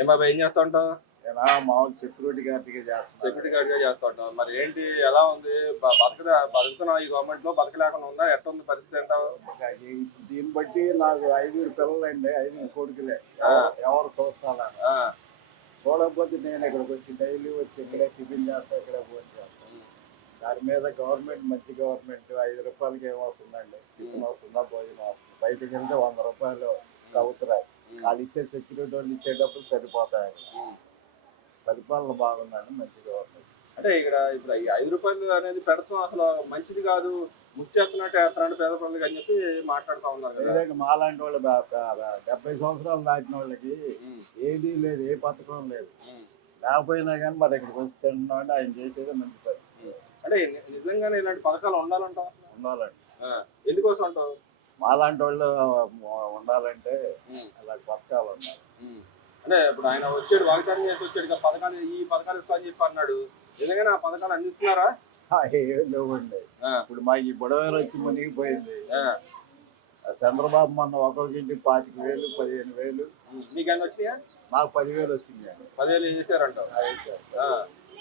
ఏం బాబా ఏం చేస్తా ఉంటావు? నేను మామూలు సెక్యూరిటీ గార్డ్గా చేస్తాను. సెక్యూరిటీ గార్డ్ గా చేస్తా ఉంటావు. మరి ఏంటి ఎలా ఉంది? బతుకుతున్నావు ఈ గవర్నమెంట్ లో, బతకలేకుండా ఉందా? ఎట్లా ఉంది పరిస్థితి అంటావు? దీన్ని బట్టి నాకు 5 పిల్లలండి, 5 కొడుకులే. ఎవరు చూస్తాను చూడకపోతే నేను ఇక్కడికి వచ్చి డైలీ వచ్చి ఇక్కడే టిఫిన్ చేస్తా, ఇక్కడే భోజనం చేస్తాను. దాని మీద గవర్నమెంట్ మంచి గవర్నమెంట్ 5 రూపాయలకి ఏం వస్తుందండి? టిఫిన్ వస్తుందా, భోజనం వస్తుంది. బయటకు వెళ్తే 100 రూపాయలు అవుతున్నాయి. వాళ్ళు ఇచ్చే సెక్యూరిటీ వాళ్ళు ఇచ్చేటప్పుడు సరిపోతాయి. పరిపాలన బాగుందండి, మంచి గవర్నమెంట్. అంటే ఇక్కడ ఇప్పుడు ఈ 5 రూపాయలు అనేది పెడతాం అసలు మంచిది కాదు, ముచ్చేస్తున్నట్టు వేస్తున్నాడు పేద ప్రజలకు అని చెప్పి మాట్లాడుతూ ఉన్నారు కదా. లేదండి, మాలాంటి వాళ్ళు 70 సంవత్సరాలు దాటిన వాళ్ళకి ఏదీ లేదు, ఏ పథకం లేదు. లేకపోయినా కానీ మరి ఇక్కడికి వచ్చి తింటున్నామంటే ఆయన చేసేది మంచి పని. అంటే నిజంగానే ఇలాంటి పథకాలు ఉండాలంటావు? ఉండాలండి. ఎందుకోసం అంటావు? మాలాంటి వాళ్ళు ఉండాలంటే అలా పథకాలు ఉండాలి. అంటే ఇప్పుడు ఆయన వచ్చాడు, వాగ్దానం చేసి వచ్చాడు కదా, పథకాలు ఈ పథకాలు ఇస్తా అని చెప్పి అన్నాడు. నిజంగానే ఆ పథకాలు అందిస్తున్నారా? ఏం లేవండి. ఇప్పుడు మాకు ఈ బుడవేరు వచ్చి మునిగిపోయింది. చంద్రబాబు మొన్న ఒక్కొక్కటికి 25,000, 15,000. నీకేమైనా వచ్చినాయా? నాకు 10,000 వచ్చింది. 10,000 చేశారంటావు.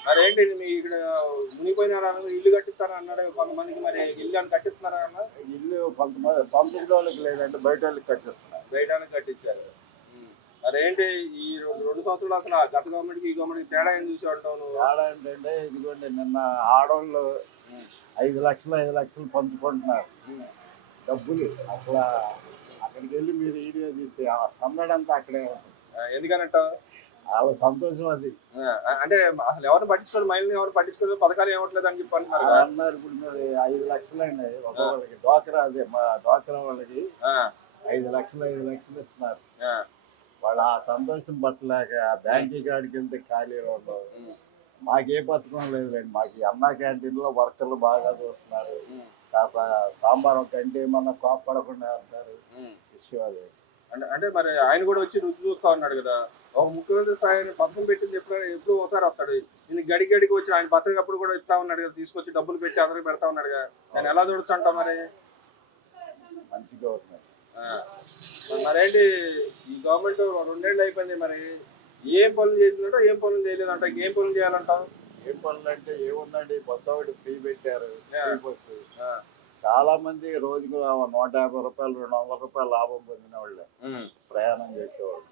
మరేంటి మీ ఇక్కడ మునిగిపోయినారా? ఇల్లు కట్టిస్తారా అన్నాడు కొంతమందికి. మరి ఇల్లు అని కట్టిస్తున్నారా అన్న? ఇల్లు కొంతమంది సొంత వాళ్ళకి లేదంటే బయట వాళ్ళకి కట్టిస్తున్నారు. బయట వాళ్ళకి కట్టించారు. మరేంటి ఈ 2 సంవత్సరాలు అసలు గత గవర్నమెంట్ కి ఈ గవర్నమెంట్ తేడా ఏం చూసి ఉంటావు నువ్వు? తేడా ఏంటంటే ఇదిగోండి, నిన్న ఆడవాళ్ళు 5 లక్షలు పంచుకుంటున్నారు డబ్బులు. అసలు అక్కడికి వెళ్ళి మీరు వీడియో తీసి ఆ సందడంతా అక్కడే ఉంటుంది. ఎందుకనంట? వాళ్ళ సంతోషం అది. అంటే అసలు ఎవరిని పట్టించుకోవాలి, మహిళని ఎవరు పట్టించుకోలేదు, పథకాలు ఏమట్లేదు అని చెప్పి అన్నారు. ఇప్పుడు మీరు 5 లక్షలు అండి ఒక్కొక్కరికి. డ్వాక్రా అదే మా డ్వాక్రా వాళ్ళకి 5 లక్షలు ఇస్తున్నారు. వాళ్ళు ఆ సంతోషం పట్టలేక బ్యాంకీ కాడికి వెళ్తే ఖాళీ వాళ్ళు. మాకే పథకం లేదులేండి. మాకు అన్నా క్యాంటీన్లో వర్కర్లు బాగా చూస్తున్నారు. కాస్త సాంబార్ కంటే ఏమన్నా కోపడకుండా వేస్తారు. విషయం అది. అంటే మరి ఆయన కూడా వచ్చి రుచి చూస్తా ఉన్నాడు కదా. ఒక ముఖ్యమంత్రి స్థాయిని పథకం పెట్టింది ఎప్పుడు ఒకసారి వస్తాడు. నేను గడికి వచ్చి ఆయన బతకప్పుడు కూడా ఇస్తా ఉన్నాడు కదా, తీసుకొచ్చి డబ్బులు పెట్టి అందరికి పెడతా ఉన్నాడు కదా. నేను ఎలా చూడొచ్చు అంటా మరి? మంచి గవర్నమెంట్. మరేంటి ఈ గవర్నమెంట్ 2 ఏళ్ళు అయిపోయింది, మరి ఏం పనులు చేసిందంటో ఏం పనులు చేయలేదంట. ఇంకేం పనులు చేయాలంటావు? ఏం పనులు అంటే ఏముందండి, బస్సు ఒకటి ఫ్రీ పెట్టారు. బస్సు చాలా మంది రోజుకు 150 రూపాయలు 200 రూపాయలు లాభం పొందిన వాళ్ళే ప్రయాణం చేసేవాళ్ళు.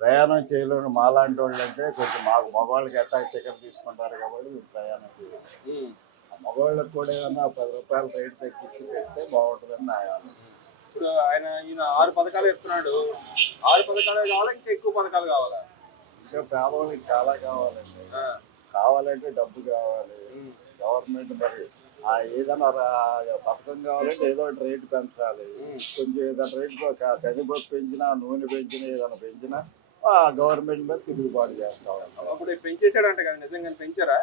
ప్రయాణం చేయలేని మాలాంటి వాళ్ళు అంటే కొంచెం మాకు మగవాళ్ళకి ఎట్టా టికెట్ తీసుకుంటారు కాబట్టి మేము ప్రయాణం చేయాలి. మగవాళ్ళకి కూడా ఏమన్నా 10 రూపాయలు రేటు తగ్గించి పెడితే బాగుంటుందని నా ఆలోచన. ఇప్పుడు ఈయన 6 పథకాలు ఇస్తున్నాడు. 6 పథకాలే కావాలా, ఇంకా ఎక్కువ పథకాలు కావాలా? ఇంకా పేదవాళ్ళకి చాలా కావాలండి. కావాలంటే డబ్బు కావాలి. గవర్నమెంట్ మరి ఏదైనా పథకం కావాలంటే ఏదో ఒకటి రేటు పెంచాలి. కొంచెం ఏదైనా రేటు కందిపప్పు పెంచినా, నూనె పెంచినా, ఏదైనా పెంచినా గవర్నమెంట్ మీద తిరుగుబాటు చేస్తాం. అప్పుడు పెంచేసాడంట కదా, నిజంగా పెంచారా?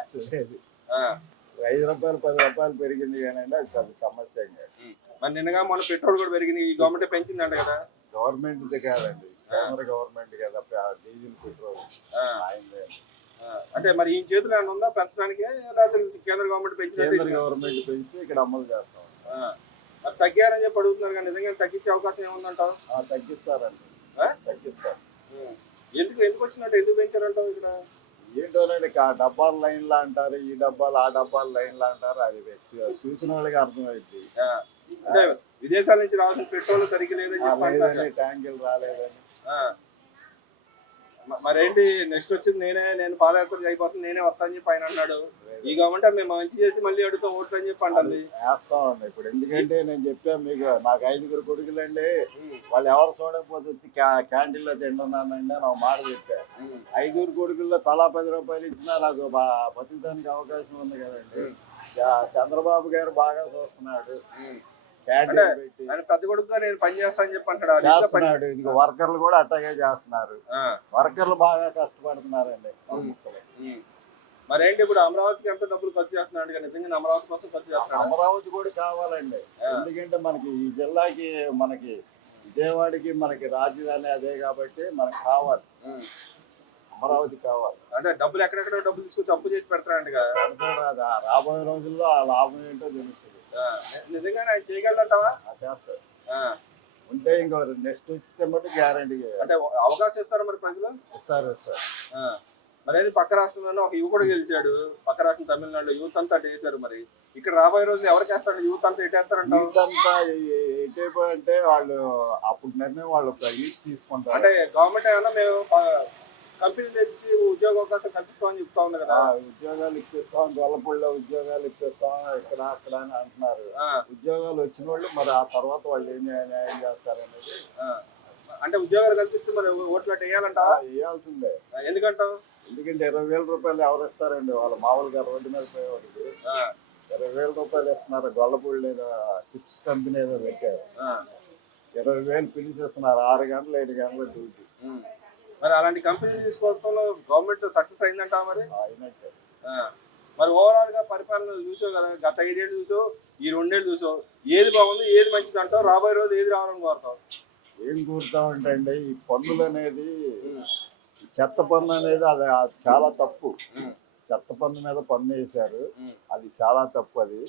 5 రూపాయలు 10 రూపాయలు పెరిగింది కానీ అది పెద్ద సమస్య. మరి నిన్నగా మన పెట్రోల్ కూడా పెరిగింది, ఈ గవర్నమెంట్ పెంచిందంట కదా. గవర్నమెంట్ కాదండి, కేంద్ర గవర్నమెంట్ కదా డీజిల్ పెట్రోల్ ఆయనదే. అంటే మరి ఈ చేతులు ఏమైనా ఉందా పెంచడానికి, లేకపోతే కేంద్ర గవర్నమెంట్ పెంచినట్టు? కేంద్ర గవర్నమెంట్ పెంచి ఇక్కడ అమలు చేస్తాం. మరి తగ్గారని చెప్పి అడుగుతున్నారు కానీ నిజంగా తగ్గించే అవకాశం ఏముందంటావు? తగ్గిస్తారండి, తగ్గిస్తారు. ఎందుకు వచ్చినట్టు, ఎందుకు పెంచారంటావు? ఇక్కడ ఏంటోనండి, ఆ డబ్బాల లైన్లు అంటారు, ఈ డబ్బాలు ఆ డబ్బాల లైన్లు అంటారు. అది చూసిన వాళ్ళకి అర్థమైంది. అంటే విదేశాల నుంచి రావాల్సిన పెట్రోల్ సరిగ్గా లేదని, ట్యాంకులు రాలేదని. మరేంటి నెక్స్ట్ వచ్చింది నేను పాదయాత్ర అయిపోతుంది, నేనే వస్తా అని చెప్పి ఆయన అన్నాడు. ఈ గవర్నమెంట్ మేము మంచి చేసి మళ్ళీ అడుగుతాం ఓట్లు అని చెప్పి అంటుంది. వేస్తామండి ఇప్పుడు. ఎందుకంటే నేను చెప్పాను మీకు, నాకు 5 కొడుకులండి. వాళ్ళు ఎవరు చూడకపోతే వచ్చి క్యాంటీన్లో తింటున్నానండి అని ఒక మాట చెప్పాను. 5 కొడుకుల్లో తలా 10 రూపాయలు ఇచ్చినా నాకు బతుకుతానికి అవకాశం ఉంది కదండి. చంద్రబాబు గారు బాగా చూస్తున్నాడు. పెద్ద కొడుకుగా నేను పని చేస్తానని చెప్పి అంటాడు. ఇంక వర్కర్లు కూడా అట్టాగే చేస్తున్నారు. వర్కర్లు బాగా కష్టపడుతున్నారండి. మరేంటి ఇప్పుడు అమరావతికి ఎంత డబ్బులు ఖర్చు చేస్తున్నాడు? నిజంగా అమరావతి కోసం ఖర్చు చేస్తున్నాడు. అమరావతి కూడా కావాలండి. ఎందుకంటే మనకి ఈ జిల్లాకి, మనకి విజయవాడకి మనకి రాజధాని అదే కాబట్టి మనకు కావాలి. అమరావతి కావాలి. అంటే డబ్బులు ఎక్కడెక్కడ డబ్బులు తీసుకొచ్చి అప్పు చేసి పెడతారండి కదా. రాబోయే రోజుల్లో ఆ లాభం ఏంటో తెలుస్తుంది. నిజంగానే ఆయన చేయగలడంటావా? చేస్తాడు. ఉంటే ఇంకా నెక్స్ట్ ఇస్తే మటు గ్యారంటీ అంటే అవకాశం ఇస్తారా మరి ప్రజలు? ఇస్తారు సార్. ఆ. మరి ఏది పక్క రాష్ట్రంలోనే ఒక యువకుడు గెలిచాడు, పక్క రాష్ట్రం తమిళనాడులో యూత్ అంతా అటు వేశారు. మరి ఇక్కడ రాబోయే రోజు ఎవరికి వేస్తాడు? యూత్ అంతా ఎటేస్తారంటావు? వీటంతా ఎటైపోయి వాళ్ళు అప్పుడు నిర్ణయం వాళ్ళు లీజ్ తీసుకుంటారు. అంటే గవర్నమెంట్ ఏమన్నా మేము కంపెనీ తెచ్చి ఉద్యోగ అవకాశం కల్పిస్తామని చెప్తా ఉంది కదా. ఉద్యోగాలు ఇప్పిస్తాం, గొల్లపూడిలో ఉద్యోగాలు ఇప్పిస్తాం, ఇక్కడ అక్కడ అని అంటున్నారు. ఉద్యోగాలు వచ్చిన వాళ్ళు మరి ఆ తర్వాత వాళ్ళు ఏం న్యాయం చేస్తారనేది. అంటే ఉద్యోగాలు కల్పిస్తే మరి ఓట్లు అట్లా వేయాలంట? వేయాల్సిందే. ఎందుకంటావు? ఎందుకంటే 20,000 రూపాయలు ఎవరు ఇస్తారండి? వాళ్ళు మామూలుగా రోడ్డు మీద పోయేవాడికి 20,000 రూపాయలు ఇస్తున్నారు. గొల్లపూడి లేదా సిప్స్ కంపెనీ ఏదో పెట్టారు, 20,000 పిలిచేస్తున్నారు. 6 గంటలు 7 గంటల డ్యూటీ. మరి అలాంటి కంపెనీలు తీసుకోవడంలో గవర్నమెంట్ సక్సెస్ అయిందంటా మరి? అయినట్టే. మరి ఓవరాల్ గా పరిపాలన చూసావు కదా, గత 5 ఏళ్ళు చూసావు, ఈ 2 ఏళ్ళు చూసావు, ఏది బాగుంది ఏది మంచిది అంటావు? రాబోయే రోజు ఏది రావాలని కోరుతావు? ఏం కోరుతామంటే అండి, ఈ పన్నులు అనేది, చెత్త పన్ను అనేది అది చాలా తప్పు. చెత్త పన్ను మీద పన్ను వేశారు, అది చాలా తప్పు. అది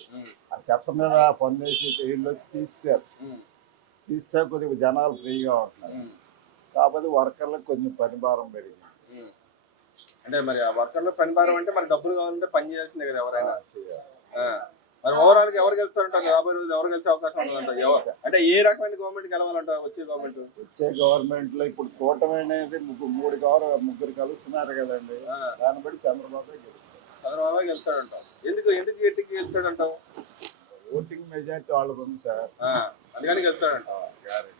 ఆ చెత్త మీద పన్ను వేసి వీళ్ళు వచ్చి తీస్తే కొద్దిగా జనాలు ఫ్రీగా ఉంటున్నారు. కాబట్టి వర్కర్లకు కొంచెం పని భారం పెరిగింది. అంటే మరి ఆ వర్కర్లో పని భారం అంటే మరి డబ్బులు కావాలంటే పని చేయాల్సిందే కదా ఎవరైనా. మరి ఓవరాల్ గా ఎవరు గెలుస్తారంటారు? రాబోయే రోజు ఎవరు గెలిచే అవకాశం ఉందంట? అంటే ఏ రకమైన గవర్నమెంట్ గెలవాలంటారు వచ్చే గవర్నమెంట్? వచ్చే గవర్నమెంట్ లో ఇప్పుడు కూటమి అనేది ముగ్గురు కలుస్తున్నారు కదండి, దాన్ని బట్టి చంద్రబాబు గెలుస్తాడంటావు. ఎందుకు గెలుస్తాడంటావు? ఓటింగ్ మెజార్టీ వాళ్ళకు ఉంది సార్, అందుకని గెలుస్తాడంటావు. గ్యారెంటీ.